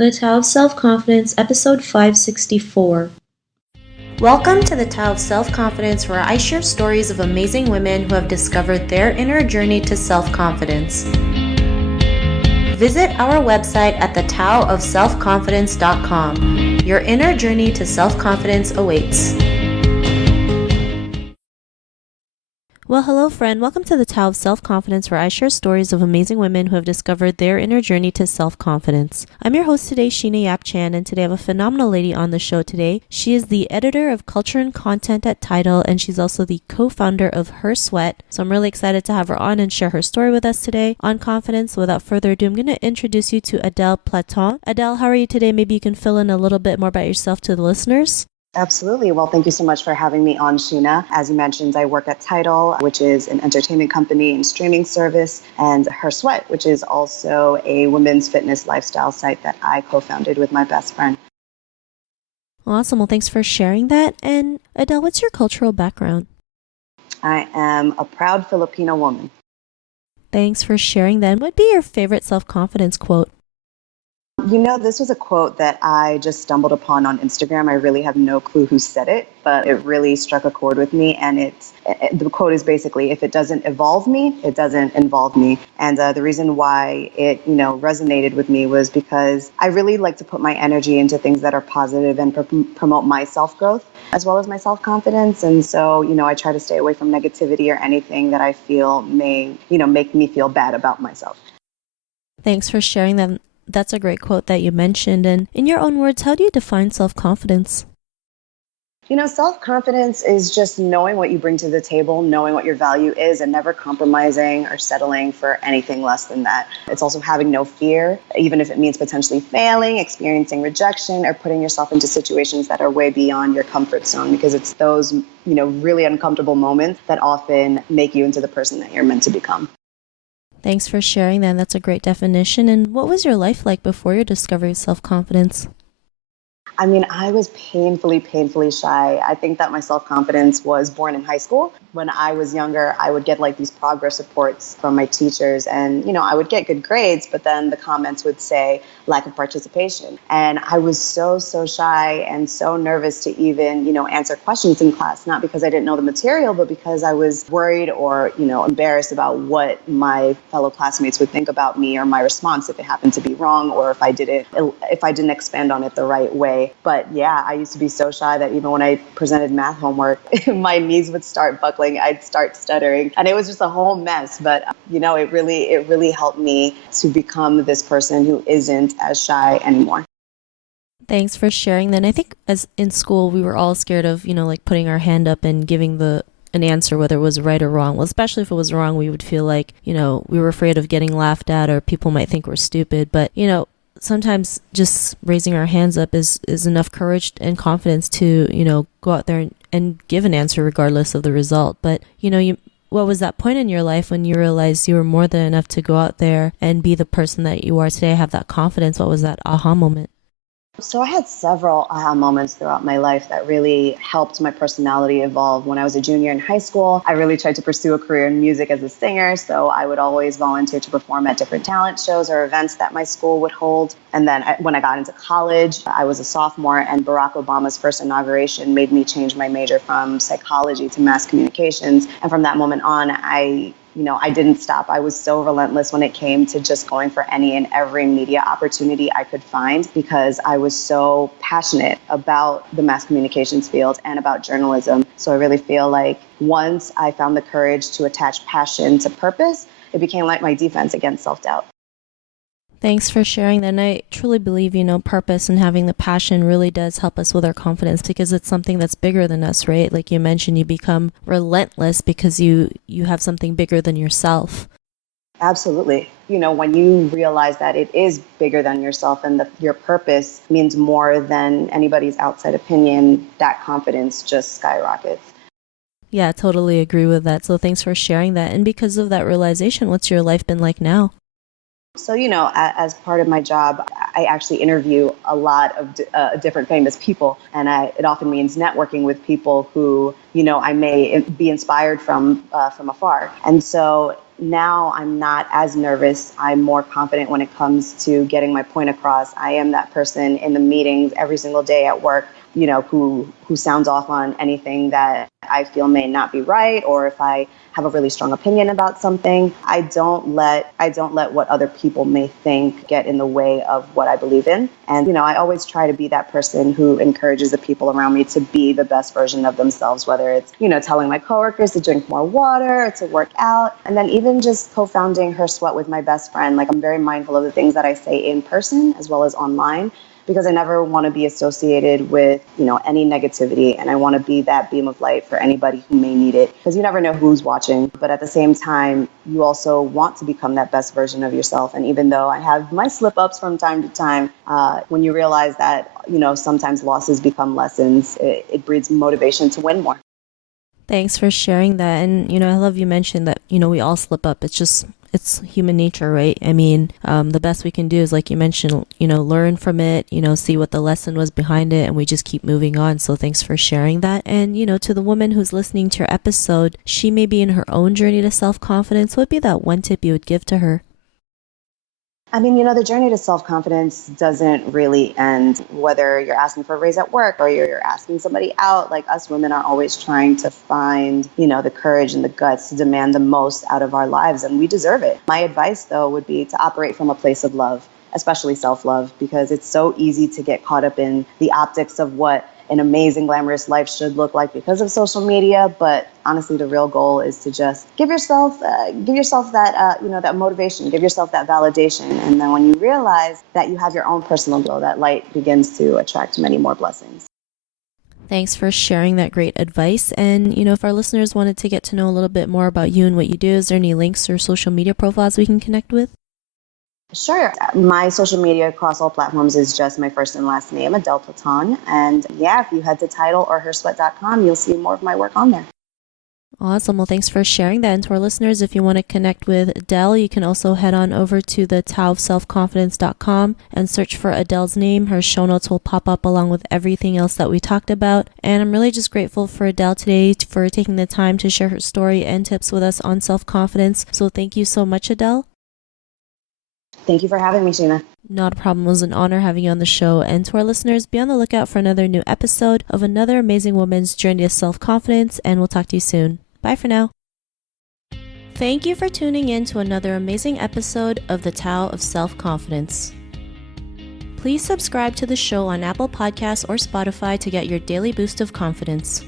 The Tao of Self-Confidence, episode 564. Welcome to the Tao of Self-Confidence, where I share stories of amazing women who have discovered their inner journey to self-confidence. Visit our website at thetaoofselfconfidence.com. Your inner journey to self-confidence awaits. Well, hello friend. Welcome to the Tao of Self-Confidence, where I share stories of amazing women who have discovered their inner journey to self-confidence. I'm your host today, Sheena Yap Chan, and today I have a phenomenal lady on the show today. She is the editor of culture and content at Tidal, and she's also the co-founder of Her Sweat. So I'm really excited to have her on and share her story with us today on confidence. Without further ado, I'm going to introduce you to Adelle Platon. Adelle, how are you today? Maybe you can fill in a little bit more about yourself to the listeners. Absolutely. Well, thank you so much for having me on, Sheena. As you mentioned, I work at Tidal, which is an entertainment company and streaming service, and Her Sweat, which is also a women's fitness lifestyle site that I co-founded with my best friend. Awesome. Well, thanks for sharing that. And Adelle, what's your cultural background? I am a proud Filipino woman. Thanks for sharing that. What would be your favorite self-confidence quote? You know, this was a quote that I just stumbled upon on Instagram. I really have no clue who said it, but it really struck a chord with me. And the quote is basically, if it doesn't evolve me, it doesn't involve me. And the reason why it, resonated with me was because I really like to put my energy into things that are positive and promote my self-growth as well as my self-confidence. And so, I try to stay away from negativity or anything that I feel may, make me feel bad about myself. Thanks for sharing that. That's a great quote that you mentioned. And in your own words, how do you define self-confidence? Self-confidence is just knowing what you bring to the table, knowing what your value is, and never compromising or settling for anything less than that. It's also having no fear, even if it means potentially failing, experiencing rejection, or putting yourself into situations that are way beyond your comfort zone, because it's those, really uncomfortable moments that often make you into the person that you're meant to become. Thanks for sharing that. That's a great definition. And what was your life like before your discovery of self-confidence? I was painfully shy. I think that my self-confidence was born in high school. When I was younger, I would get these progress reports from my teachers, and, I would get good grades, but then the comments would say lack of participation. And I was so shy and so nervous to even, answer questions in class, not because I didn't know the material, but because I was worried or, embarrassed about what my fellow classmates would think about me or my response if it happened to be wrong, or if I didn't expand on it the right way. But yeah, I used to be so shy that even when I presented math homework, my knees would start buckling. I'd start stuttering, and it was just a whole mess. But it really helped me to become this person who isn't as shy anymore. Thanks for sharing that. I think as in school, we were all scared of, putting our hand up and giving an answer, whether it was right or wrong. Well, especially if it was wrong, we would feel like, we were afraid of getting laughed at, or people might think we're stupid. But, sometimes just raising our hands up is enough courage and confidence to, go out there and give an answer regardless of the result. But, what was that point in your life when you realized you were more than enough to go out there and be the person that you are today, have that confidence? What was that aha moment? So I had several aha moments throughout my life that really helped my personality evolve. When I was a junior in high school, I really tried to pursue a career in music as a singer. So I would always volunteer to perform at different talent shows or events that my school would hold. And then when I got into college, I was a sophomore, and Barack Obama's first inauguration made me change my major from psychology to mass communications. And from that moment on, I didn't stop. I was so relentless when it came to just going for any and every media opportunity I could find, because I was so passionate about the mass communications field and about journalism. So I really feel like once I found the courage to attach passion to purpose, it became like my defense against self-doubt. Thanks for sharing that. And I truly believe, purpose and having the passion really does help us with our confidence, because it's something that's bigger than us, right? Like you mentioned, you become relentless because you have something bigger than yourself. Absolutely. When you realize that it is bigger than yourself and your purpose means more than anybody's outside opinion, that confidence just skyrockets. Yeah, I totally agree with that. So thanks for sharing that. And because of that realization, what's your life been like now? So, as part of my job, I actually interview a lot of different famous people. And it often means networking with people who, I may be inspired from afar. And so now I'm not as nervous. I'm more confident when it comes to getting my point across. I am that person in the meetings every single day at work, who sounds off on anything that I feel may not be right, or if I have a really strong opinion about something. I don't let what other people may think get in the way of what I believe in. And, I always try to be that person who encourages the people around me to be the best version of themselves, whether it's, telling my coworkers to drink more water or to work out. And then even just co-founding Her Sweat with my best friend, like I'm very mindful of the things that I say in person as well as online, because I never want to be associated with, any negativity. And I want to be that beam of light for anybody who may need it, because you never know who's watching. But at the same time, you also want to become that best version of yourself. And even though I have my slip ups from time to time, when you realize that, sometimes losses become lessons, it breeds motivation to win more. Thanks for sharing that. And, I love you mentioned that, we all slip up. It's human nature, right? I mean, the best we can do is, like you mentioned, learn from it, see what the lesson was behind it, and we just keep moving on. So thanks for sharing that. And, to the woman who's listening to your episode, she may be in her own journey to self-confidence. What would be that one tip you would give to her? I mean, the journey to self-confidence doesn't really end, whether you're asking for a raise at work or you're asking somebody out. Like, us women are always trying to find, the courage and the guts to demand the most out of our lives, and we deserve it. My advice, though, would be to operate from a place of love, especially self-love, because it's so easy to get caught up in the optics of what an amazing, glamorous life should look like because of social media. But honestly, the real goal is to just give yourself that, that motivation, give yourself that validation. And then when you realize that you have your own personal glow, that light begins to attract many more blessings. Thanks for sharing that great advice. And, if our listeners wanted to get to know a little bit more about you and what you do, is there any links or social media profiles we can connect with? Sure. My social media across all platforms is just my first and last name, Adelle Platon. And yeah, if you head to Tidal or hersweat.com, you'll see more of my work on there. Awesome. Well, thanks for sharing that. And to our listeners, if you want to connect with Adelle, you can also head on over to the taoofselfconfidence.com and search for Adelle's name. Her show notes will pop up along with everything else that we talked about. And I'm really just grateful for Adelle today for taking the time to share her story and tips with us on self-confidence. So thank you so much, Adelle. Thank you for having me, Sheena. Not a problem. It was an honor having you on the show. And to our listeners, be on the lookout for another new episode of another amazing woman's journey to self-confidence. And we'll talk to you soon. Bye for now. Thank you for tuning in to another amazing episode of the Tao of Self-Confidence. Please subscribe to the show on Apple Podcasts or Spotify to get your daily boost of confidence.